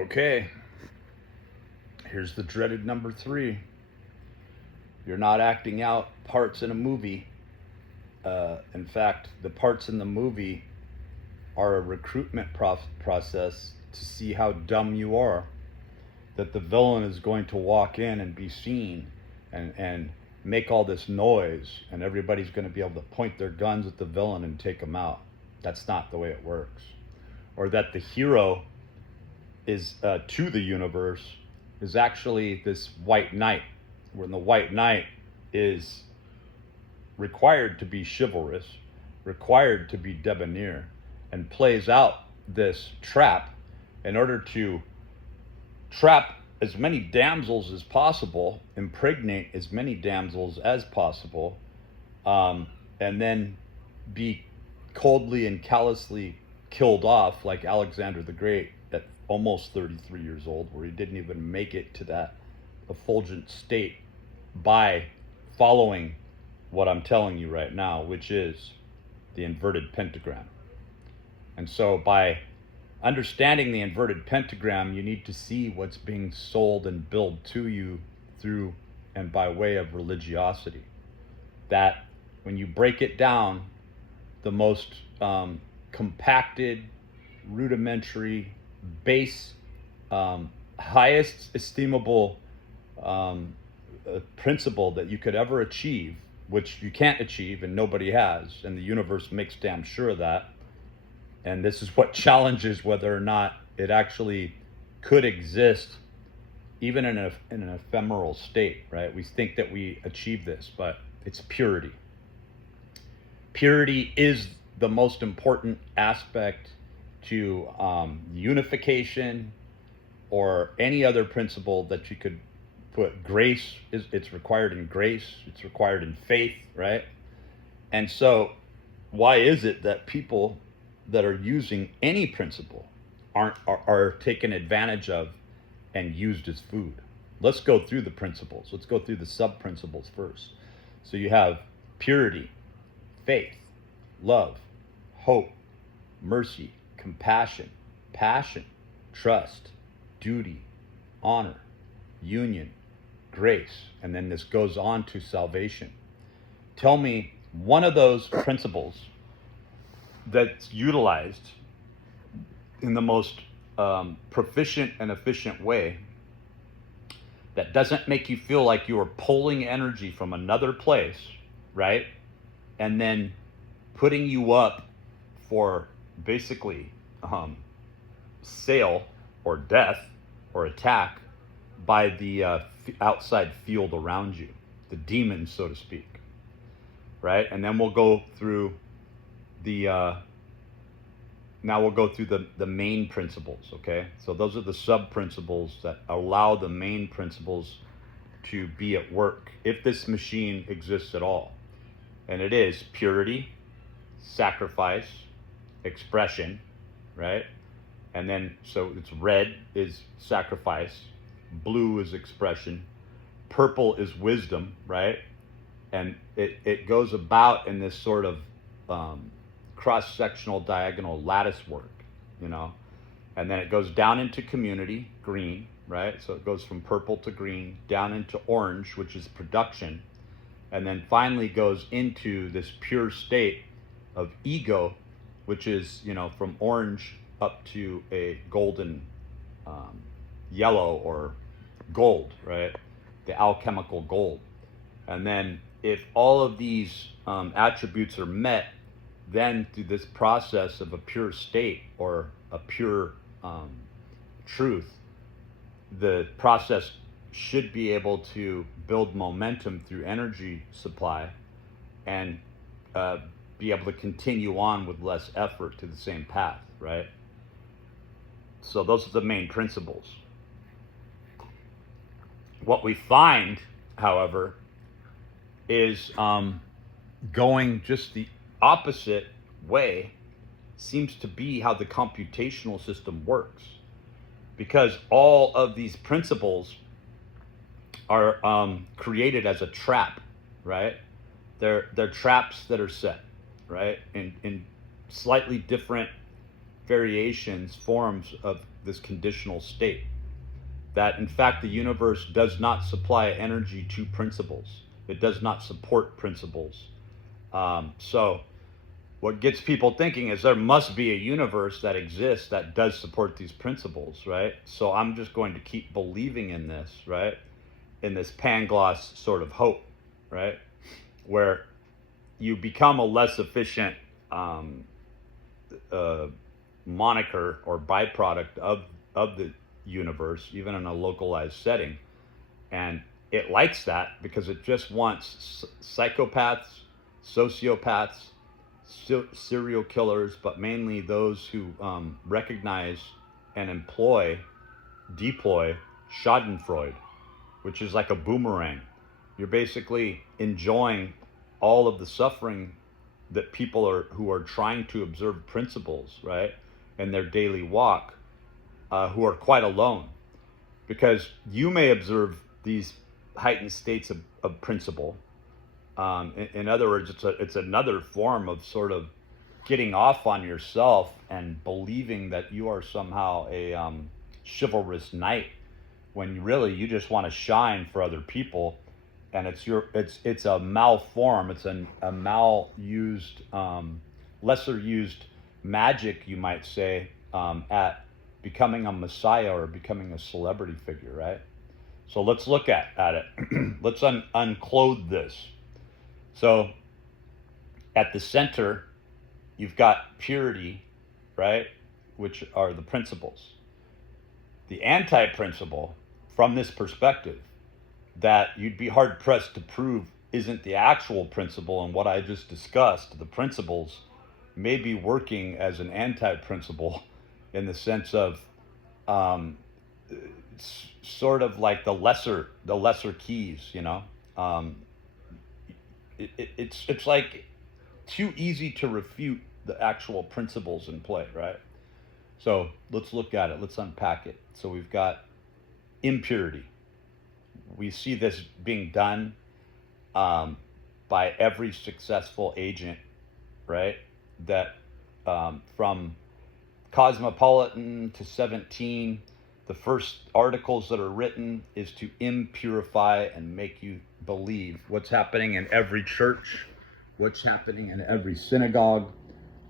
Okay, here's the dreaded number 3. You're not acting out parts in a movie. In fact, the parts in the movie are a recruitment process to see how dumb you are. That the villain is going to walk in and be seen and make all this noise, and everybody's going to be able to point their guns at the villain and take him out. That's not the way it works. Or that the hero is to the universe is actually this white knight, when the white knight is required to be chivalrous, required to be debonair, and plays out this trap in order to trap as many damsels as possible, impregnate as many damsels as possible, and then be coldly and callously killed off like Alexander the Great at almost 33 years old, where he didn't even make it to that effulgent state by following what I'm telling you right now, which is the inverted pentagram. And so by understanding the inverted pentagram, you need to see what's being sold and billed to you through and by way of religiosity. That when you break it down, the most compacted, rudimentary, base, highest estimable principle that you could ever achieve, which you can't achieve and nobody has, and the universe makes damn sure of that. And this is what challenges whether or not it actually could exist, even in an ephemeral state, right? We think that we achieve this, but it's purity. Purity is the most important aspect to unification or any other principle that you could put. Grace it's required in grace, it's required in faith, right? And so why is it that people that are using any principle are taken advantage of and used as food? Let's go through the principles. Let's go through the sub-principles first. So you have purity, faith, love, hope, mercy, compassion, passion, trust, duty, honor, union, grace, and then this goes on to salvation. Tell me one of those principles that's utilized in the most proficient and efficient way that doesn't make you feel like you are pulling energy from another place, right? And then putting you up for basically sale or death or attack by the outside field around you, the demons, so to speak, right? And then we'll go through the main principles, okay? So those are the sub-principles that allow the main principles to be at work, if this machine exists at all. And it is purity, sacrifice, expression, right? And then, so it's red is sacrifice, blue is expression, purple is wisdom, right? And it goes about in this sort of cross-sectional diagonal lattice work, you know? And then it goes down into community, green, right? So it goes from purple to green, down into orange, which is production, and then finally goes into this pure state of ego, which is, you know, from orange up to a golden yellow or gold, right? The alchemical gold. And then if all of these attributes are met, then through this process of a pure state or a pure truth, the process should be able to build momentum through energy supply and be able to continue on with less effort to the same path, right? So those are the main principles. What we find, however, is going just the opposite way seems to be how the computational system works, because all of these principles are created as a trap, right? They're traps that are set, right? In slightly different variations, forms of this conditional state. That in fact the universe does not supply energy to principles. It does not support principles. So what gets people thinking is there must be a universe that exists that does support these principles, right? So I'm just going to keep believing in this, right? In this Pangloss sort of hope, right? Where you become a less efficient moniker or byproduct of the universe, even in a localized setting. And it likes that because it just wants psychopaths, sociopaths, serial killers, but mainly those who recognize and deploy Schadenfreude, which is like a boomerang. You're basically enjoying all of the suffering that people who are trying to observe principles, right, in their daily walk, who are quite alone, because you may observe these heightened states of principle. In other words, it's another form of sort of getting off on yourself and believing that you are somehow a chivalrous knight, when really you just want to shine for other people, and it's a malform, it's a malused, lesser used magic, you might say, at becoming a messiah or becoming a celebrity figure, right? So let's look at it. Let's unclothe this. So at the center, you've got purity, right? Which are the principles. The anti-principle, from this perspective, that you'd be hard pressed to prove isn't the actual principle, and what I just discussed, the principles may be working as an anti-principle in the sense of sort of like the lesser keys, you know. It's like too easy to refute the actual principles in play, right? So let's look at it. Let's unpack it. So we've got impurity. We see this being done by every successful agent, right? That from Cosmopolitan to 17, the first articles that are written is to impurify and make you believe what's happening in every church, what's happening in every synagogue,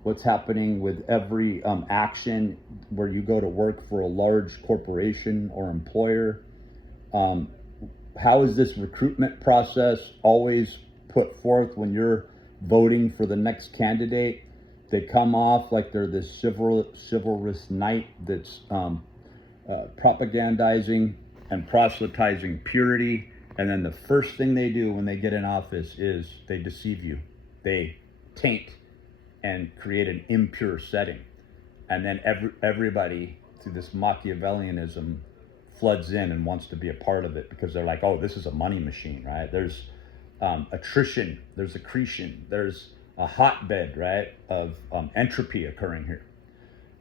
what's happening with every action where you go to work for a large corporation or employer. How is this recruitment process always put forth when you're voting for the next candidate? They come off like they're this chivalrous knight that's propagandizing and proselytizing purity, and then the first thing they do when they get in office is they deceive you. They taint and create an impure setting, and then everybody through this Machiavellianism floods in and wants to be a part of it because they're like, oh, this is a money machine, right? There's attrition, there's accretion, there's a hotbed, right, of entropy occurring here.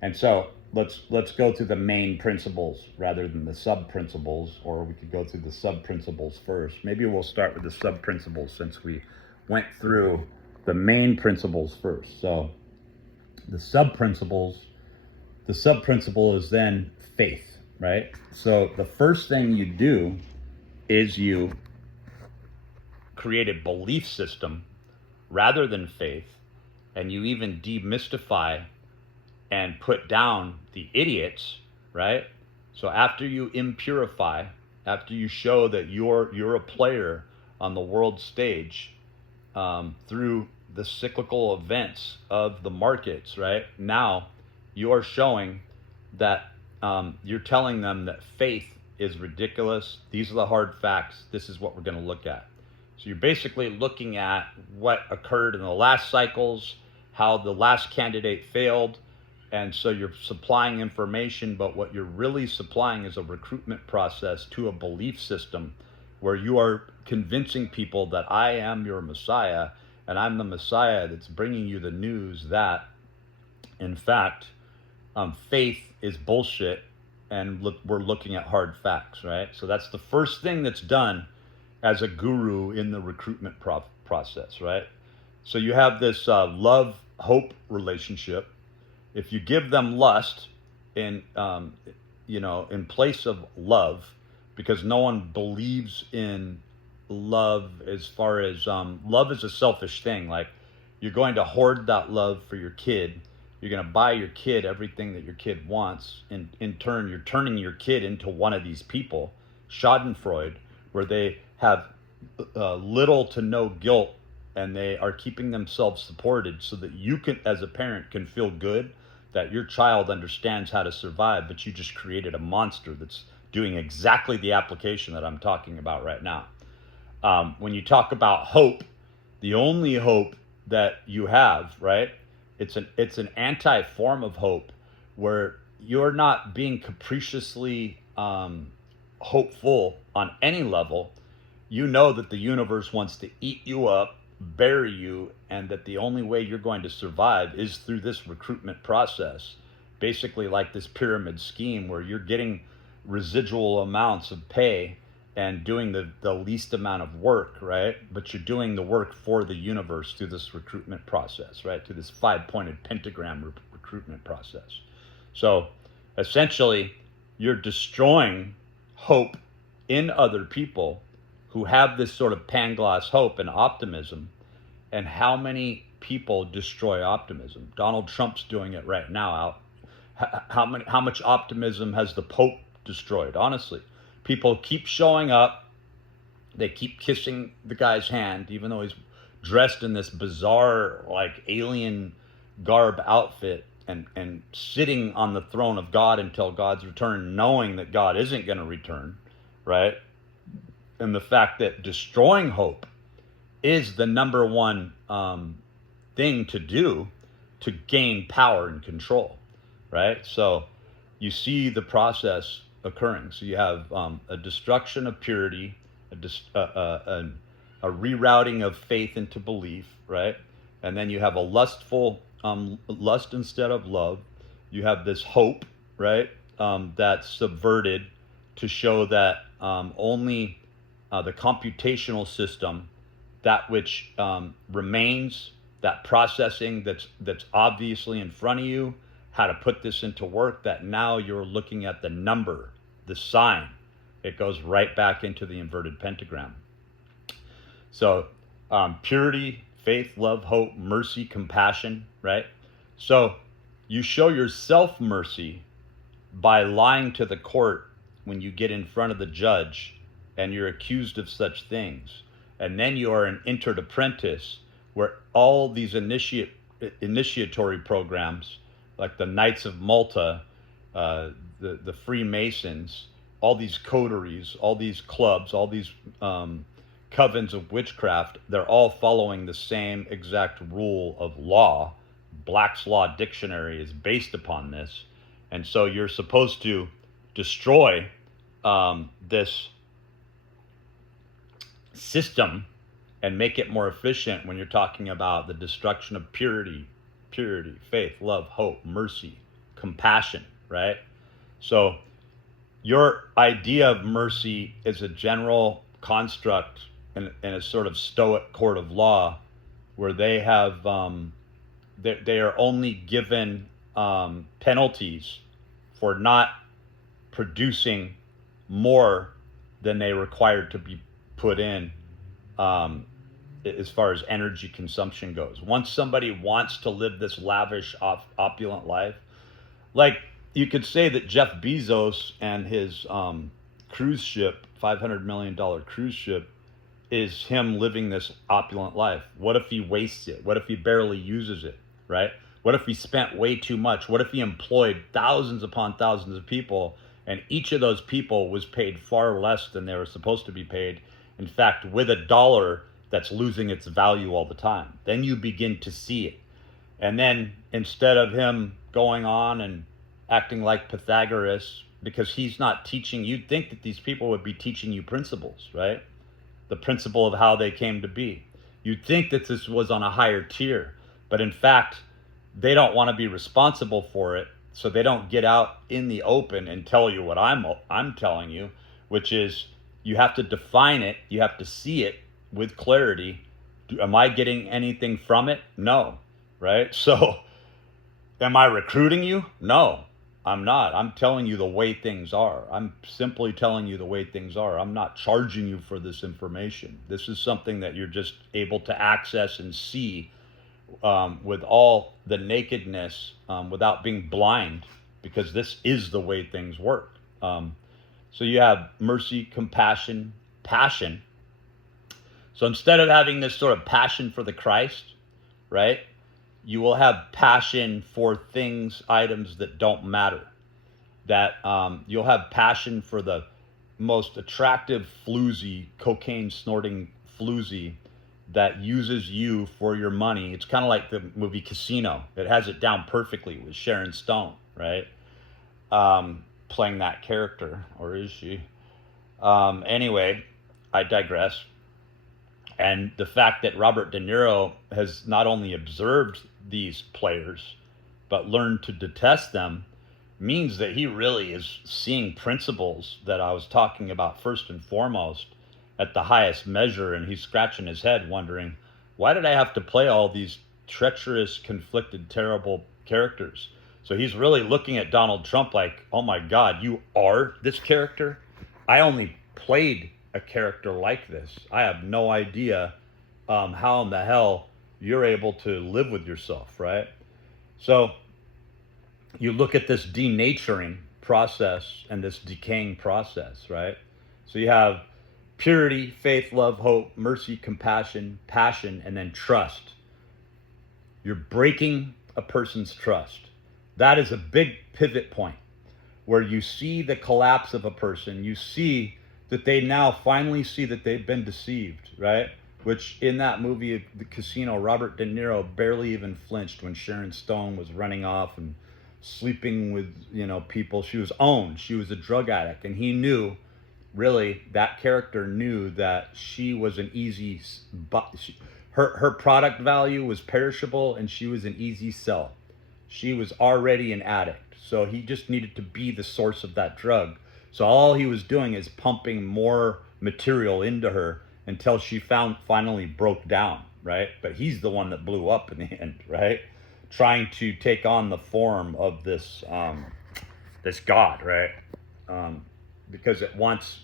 And so let's go through the main principles rather than the sub-principles, or we could go through the sub-principles first. Maybe we'll start with the sub-principles since we went through the main principles first. So the sub-principle is then faith, right? So the first thing you do is you create a belief system rather than faith, and you even demystify and put down the idiots, right? So after you impurify, after you show that you're a player on the world stage, through the cyclical events of the markets, right? Now you are showing that you're telling them that faith is ridiculous. These are the hard facts. This is what we're going to look at. So you're basically looking at what occurred in the last cycles, how the last candidate failed, and so you're supplying information, but what you're really supplying is a recruitment process to a belief system where you are convincing people that I am your Messiah, and I'm the Messiah that's bringing you the news that, in fact, faith is bullshit, and we're looking at hard facts, right? So that's the first thing that's done as a guru in the recruitment process, right? So you have this love-hope relationship. If you give them lust, and in place of love, because no one believes in love as far as love is a selfish thing. Like, you're going to hoard that love for your kid. You're going to buy your kid everything that your kid wants. And in turn, you're turning your kid into one of these people, Schadenfreude, where they have little to no guilt, and they are keeping themselves supported so that you can, as a parent, can feel good that your child understands how to survive, but you just created a monster that's doing exactly the application that I'm talking about right now. When you talk about hope, the only hope that you have, right? It's an anti form of hope, where you're not being capriciously hopeful on any level. You know that the universe wants to eat you up, bury you, and that the only way you're going to survive is through this recruitment process. Basically, like this pyramid scheme where you're getting residual amounts of pay and doing the least amount of work, right? But you're doing the work for the universe through this recruitment process, right? Through this 5-pointed pentagram recruitment process. So essentially, you're destroying hope in other people who have this sort of Pangloss hope and optimism. And how many people destroy optimism? Donald Trump's doing it right now. How much optimism has the Pope destroyed? Honestly, people keep showing up. They keep kissing the guy's hand, even though he's dressed in this bizarre, like, alien garb outfit, and sitting on the throne of God until God's return, knowing that God isn't going to return, right? And the fact that destroying hope is the number one thing to do to gain power and control, right? So you see the process occurring. So you have a destruction of purity, a rerouting of faith into belief, right? And then you have a lustful lust instead of love. You have this hope, right? That's subverted to show that only the computational system, that which remains, that processing that's obviously in front of you, how to put this into work, that now you're looking at the number, the sign. It goes right back into the inverted pentagram. So purity, faith, love, hope, mercy, compassion, right? So you show yourself mercy by lying to the court when you get in front of the judge and you're accused of such things. And then you are an entered apprentice, where all these initiatory programs, like the Knights of Malta, the Freemasons, all these coteries, all these clubs, all these covens of witchcraft, they're all following the same exact rule of law. Black's Law Dictionary is based upon this. And so you're supposed to destroy this system and make it more efficient when you're talking about the destruction of purity, faith, love, hope, mercy, compassion, right? So your idea of mercy is a general construct in a sort of Stoic court of law, where they have they are only given penalties for not producing more than they required to be put in, as far as energy consumption goes. Once somebody wants to live this lavish, opulent life, like, you could say that Jeff Bezos and his cruise ship, $500 million cruise ship, is him living this opulent life. What if he wastes it? What if he barely uses it, right? What if he spent way too much? What if he employed thousands upon thousands of people, and each of those people was paid far less than they were supposed to be paid? In fact, with a dollar that's losing its value all the time. Then you begin to see it. And then instead of him going on and acting like Pythagoras, because he's not teaching, you'd think that these people would be teaching you principles, right? The principle of how they came to be. You'd think that this was on a higher tier, but in fact, they don't want to be responsible for it, so they don't get out in the open and tell you what I'm telling you, which is, you have to define it, you have to see it with clarity. Am I getting anything from it? No, right? So am I recruiting you? No. I'm not. I'm telling you the way things are. I'm simply telling you the way things are. I'm not charging you for this information. This is something that you're just able to access and see with all the nakedness without being blind, because this is the way things work. So you have mercy, compassion, passion. So instead of having this sort of passion for the Christ, right, you will have passion for things, items that don't matter. That you'll have passion for the most attractive floozy, cocaine snorting floozy that uses you for your money. It's kind of like the movie Casino. It has it down perfectly with Sharon Stone, right? Playing that character, or is she? Anyway, I digress. And the fact that Robert De Niro has not only observed these players, but learned to detest them, means that he really is seeing principles that I was talking about first and foremost at the highest measure. And he's scratching his head wondering, why did I have to play all these treacherous, conflicted, terrible characters? So he's really looking at Donald Trump like, oh my God, you are this character? I only played a character like this. I have no idea how in the hell you're able to live with yourself, right? So you look at this denaturing process and this decaying process, right? So you have purity, faith, love, hope, mercy, compassion, passion, and then trust. You're breaking a person's trust. That is a big pivot point where you see the collapse of a person. You see that they now finally see that they've been deceived, right? Which in that movie, The Casino, Robert De Niro barely even flinched when Sharon Stone was running off and sleeping with, people. She was owned. She was a drug addict. And he knew, really, that character knew that she was an easy, her product value was perishable and she was an easy sell. She was already an addict. So he just needed to be the source of that drug. So all he was doing is pumping more material into her until she finally broke down, right? But he's the one that blew up in the end, right? Trying to take on the form of this this God, right? Because it wants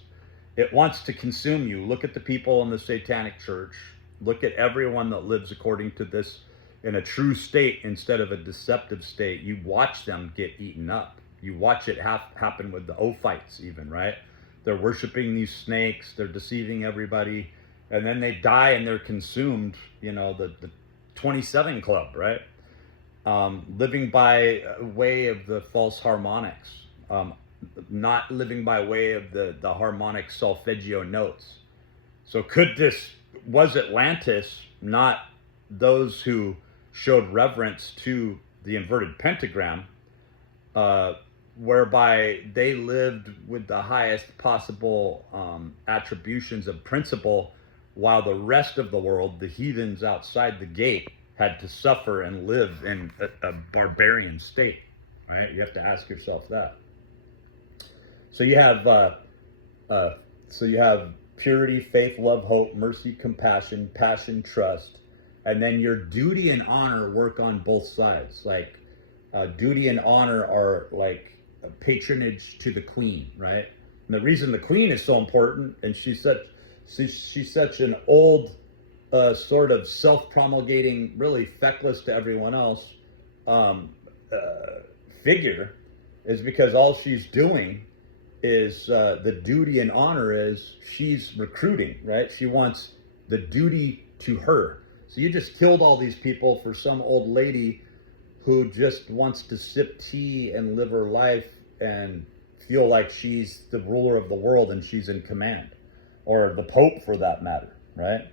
to consume you. Look at the people in the Satanic Church. Look at everyone that lives according to this in a true state instead of a deceptive state. You watch them get eaten up. You watch it happen with the Ophites even, right? They're worshiping these snakes. They're deceiving everybody. And then they die and they're consumed, the 27 Club, right? Living by way of the false harmonics. Not living by way of the harmonic solfeggio notes. So was Atlantis not those who showed reverence to the inverted pentagram, whereby they lived with the highest possible attributions of principle, while the rest of the world, the heathens outside the gate, had to suffer and live in a barbarian state, right? You have to ask yourself that. So you have purity, faith, love, hope, mercy, compassion, passion, trust, and then your duty and honor work on both sides. Like duty and honor are like a patronage to the queen, right? And the reason the queen is so important, and she's such an old sort of self-promulgating, really feckless to everyone else figure, is because all she's doing is the duty and honor is she's recruiting, right? She wants the duty to her. So you just killed all these people for some old lady who just wants to sip tea and live her life and feel like she's the ruler of the world and she's in command, or the Pope for that matter, right?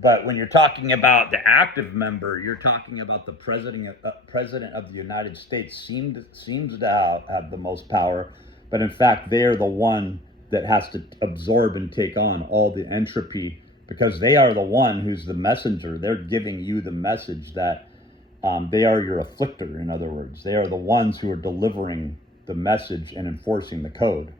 But when you're talking about the active member, you're talking about the president of the United States seems to have the most power, but in fact they are the one that has to absorb and take on all the entropy, because they are the one who's the messenger. They're giving you the message that they are your afflictor. In other words, they are the ones who are delivering the message and enforcing the code.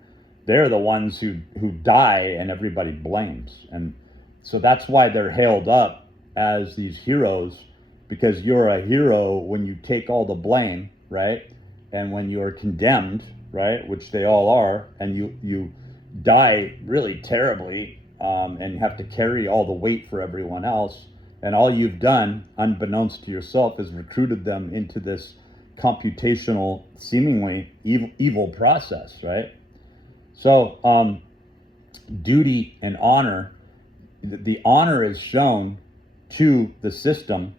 They're the ones who die and everybody blames. And so that's why they're hailed up as these heroes, because you're a hero when you take all the blame, right? and when you're condemned, right, which they all are, and you die really terribly, and you have to carry all the weight for everyone else, and all you've done, unbeknownst to yourself, is recruited them into this computational, seemingly evil process, right? So duty and honor, the honor is shown to the system.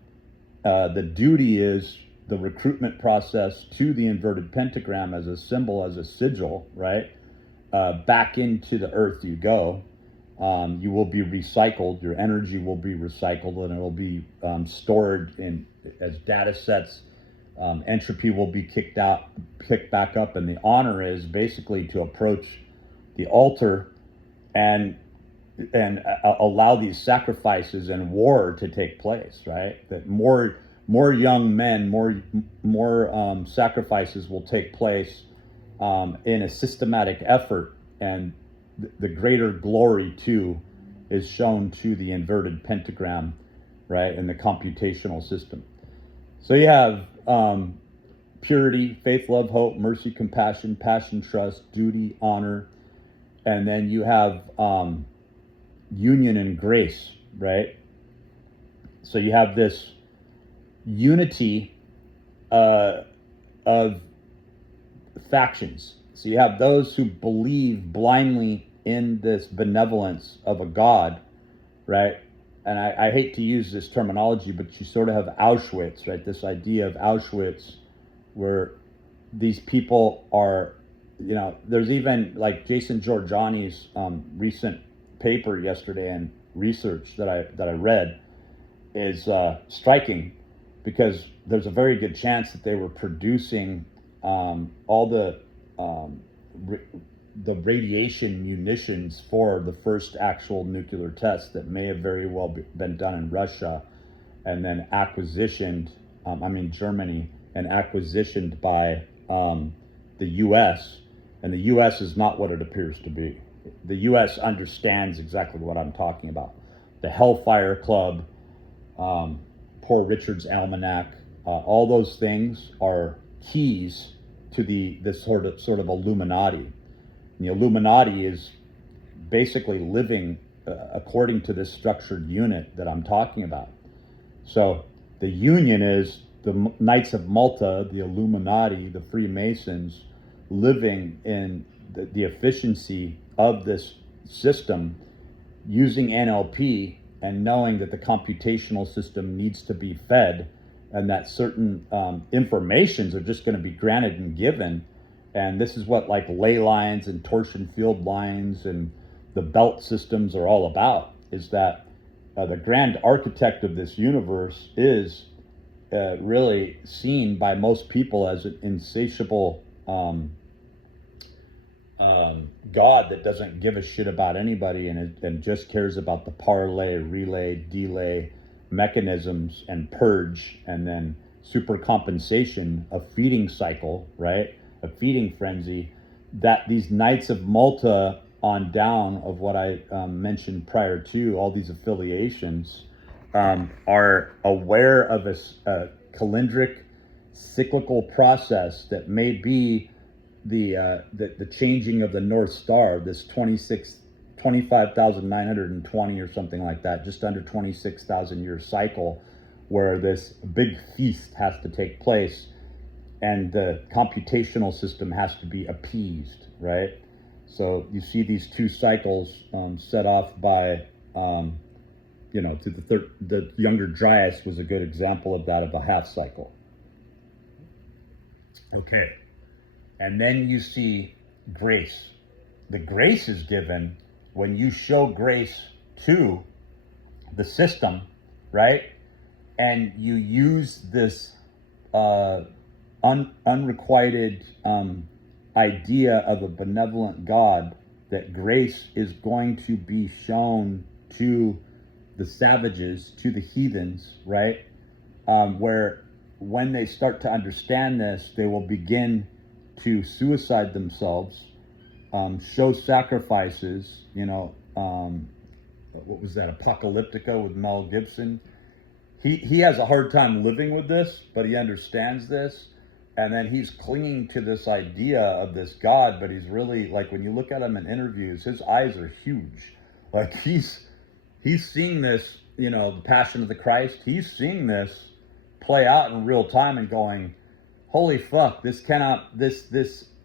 The duty is the recruitment process to the inverted pentagram as a symbol, as a sigil, right? Back into the earth you go. You will be recycled. Your energy will be recycled, and it will be stored in as data sets. Entropy will be kicked back up, and the honor is basically to approach the altar and allow these sacrifices and war to take place, right? That more young men, more sacrifices will take place in a systematic effort, and the greater glory too is shown to the inverted pentagram, right, in the computational system. So you have purity, faith, love, hope, mercy, compassion, passion, trust, duty, honor, and then you have union and grace, right? So you have this unity of factions. So you have those who believe blindly in this benevolence of a God, right? And I hate to use this terminology, but you sort of have Auschwitz, right? This idea of Auschwitz, where these people are, there's even like Jason Giorgiani's recent paper yesterday and research that I read is striking, because there's a very good chance that they were producing all the radiation munitions for the first actual nuclear test that may have very well been done in Russia, and then Germany, and acquisitioned by the U.S. And the U.S. is not what it appears to be. The U.S. understands exactly what I'm talking about. The Hellfire Club, Poor Richard's Almanac, all those things are keys to this sort of Illuminati. And the Illuminati is basically living according to this structured unit that I'm talking about. So the union is the Knights of Malta, the Illuminati, the Freemasons, living in the efficiency of this system, using NLP and knowing that the computational system needs to be fed, and that certain informations are just going to be granted and given. And this is what like ley lines and torsion field lines and the belt systems are all about, is that the grand architect of this universe is really seen by most people as an insatiable God that doesn't give a shit about anybody, and just cares about the parlay, relay, delay mechanisms and purge, and then super compensation, a feeding cycle, right? A feeding frenzy, that these Knights of Malta on down of what I mentioned prior to, all these affiliations, are aware of a calendric cyclical process that may be the changing of the North Star, this 25,920 or something like that, just under 26,000 year cycle, where this big feast has to take place, and the computational system has to be appeased, right? So you see these two cycles set off by, the Younger Dryas was a good example of that, of a half cycle. Okay. And then you see grace. The grace is given when you show grace to the system, right? And you use this unrequited idea of a benevolent God, that grace is going to be shown to the savages, to the heathens, right? Where when they start to understand this, they will begin to suicide themselves, show sacrifices, what was that, Apocalyptica with Mel Gibson? He has a hard time living with this, but he understands this. And then he's clinging to this idea of this God, but he's really, like, when you look at him in interviews, his eyes are huge. Like, he's seeing this, you know, the Passion of the Christ. He's seeing this play out in real time and going, holy fuck, this cannot, this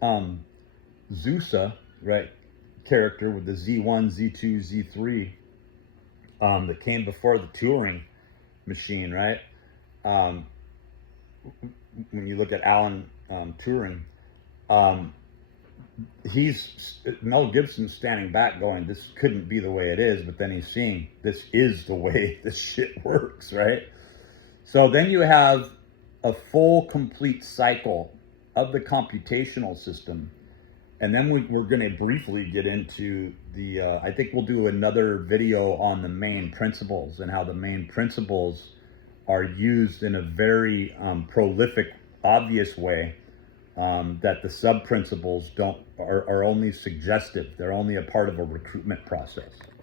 Zeusa, right, character with the Z1, Z2, Z3, that came before the Turing machine, right? When you look at Alan Turing, Mel Gibson's standing back going, this couldn't be the way it is, but then he's seeing this is the way this shit works, right? So then you have a full, complete cycle of the computational system. And then we're going to briefly get into the, I think we'll do another video on the main principles and how the main principles are used in a very prolific, obvious way, that the sub-principles are only suggestive. They're only a part of a recruitment process.